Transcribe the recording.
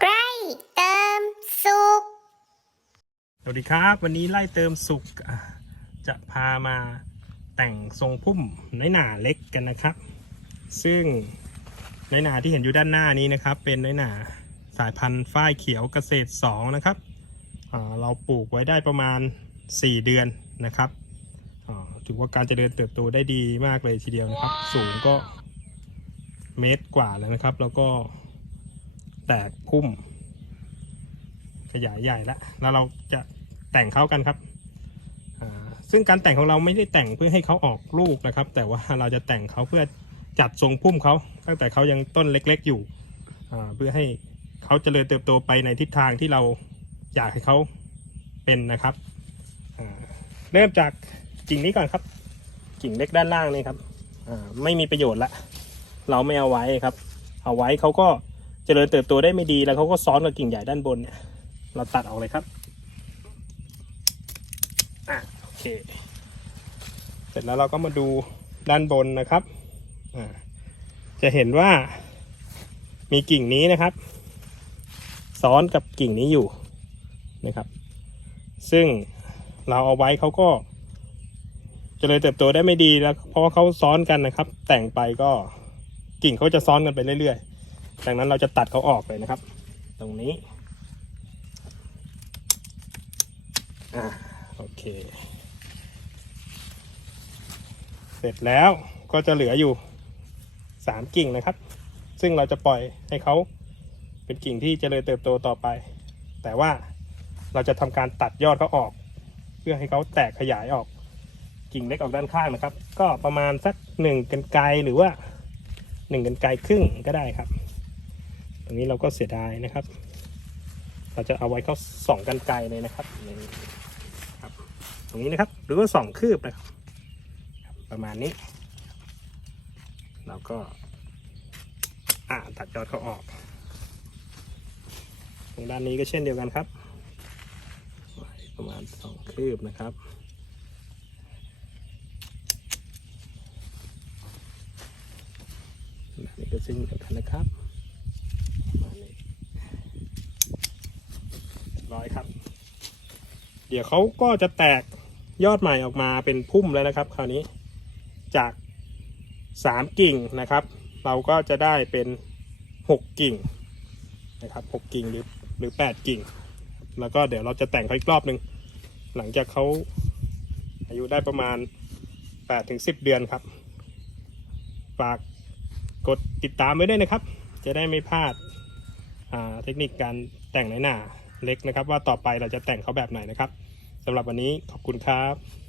ใกล้เติมสุขสวัสดีครับ วันนี้ไล่เติมสุกจะพามาแต่งทรงพุ่มน้อยหนาเล็กกันนะครับ ซึ่งน้อยหนาที่เห็นอยู่ด้านหน้านี้นะครับ เป็นน้อยหนาสายพันธุ์ฝ้ายเขียวเกษตร 2 นะครับ เราปลูกไว้ได้ประมาณ 4 เดือนนะครับถือว่าการเจริญเติบโตได้ดีมากเลยทีเดียวนะครับ สูงก็เมตรกว่าแล้วนะครับ แล้วก็ แตกพุ่ม ขยายใหญ่แล้วแล้วเราจะแต่งเขากันครับซึ่งการแต่งของเราไม่ได้แต่งเพื่อให้เขาออกลูกนะครับ แต่ว่าเราจะแต่งเขาเพื่อจัดทรงพุ่มเขาตั้งแต่เขายังต้นเล็ก ๆอยู่เพื่อให้เขาเจริญเติบโตไปในทิศทางที่เราอยากให้เขาเป็นนะครับเริ่มจากกิ่งนี้ก่อนครับ กิ่งเล็กด้านล่างนี่ครับไม่มีประโยชน์ละเราไม่เอาไว้ครับ เอาไว้เขาก็ เจริญเติบโตได้ไม่ดีแล้วเขาก็ซ้อนกับกิ่งใหญ่ด้านบนเนี่ยเราตัดออกเลยครับอะโอเค เสร็จแล้วเราก็มาดูด้านบนนะครับอ่าจะเห็นว่ามีกิ่งนี้นะครับ ซ้อนกับกิ่งนี้อยู่นะครับ ซึ่งเราเอาไว้เขาก็เจริญเติบโตได้ไม่ดีแล้ว เพราะว่าเขาซ้อนกันนะครับ แต่งไปก็กิ่งเขาจะซ้อนกันไปเรื่อยๆ ดังนั้นเราจะตัดเขาออกเลยนะครับ ตรงนี้อ่าโอเค เสร็จแล้วก็จะเหลืออยู่สามกิ่งนะครับ ซึ่งเราจะปล่อยให้เขาเป็นกิ่งที่เจริญเติบโตต่อไป แต่ว่าเราจะทำการตัดยอดเขาออก เพื่อให้เขาแตกขยายออกกิ่งเล็กออกด้านข้างนะครับ ก็ประมาณสักหนึ่งกันไกลหรือว่าหนึ่งกันไกลครึ่งก็ได้ครับ ตรงนี้เราก็เสียดายนะครับ เราจะเอาไว้เข้าสองกันไกลเลยนะครับนี่ครับ ตรงนี้นะครับ หรือว่าสองคืบนะครับ ประมาณนี้ เราก็อ่าตัดยอดเขาออก ตรงด้านนี้ก็เช่นเดียวกันครับ ประมาณสองคืบนะครับนนี้ก็เช่นเดียวกันนะครับประมาณนี้ ร้อยครับ เดี๋ยวเขาก็จะแตกยอดใหม่ออกมาเป็นพุ่มแล้วนะครับ คราวนี้จากสามกิ่งนะครับ เราก็จะได้เป็นหกกิ่งนะครับหกกิ่งหรือหรือแปดกิ่ง แล้วก็เดี๋ยวเราจะแต่งเขาอีกรอบหนึ่งหลังจากเขาอายุได้ประมาณแปดถึงสิบเดือนครับ ฝากกดติดตามไว้ด้วยนะครับ จะได้ไม่พลาดาเทคนิคการแต่งในหน้า เล็กนะครับ ว่าต่อไปเราจะแต่งเขาแบบไหนนะครับสำหรับวันนี้ขอบคุณครับ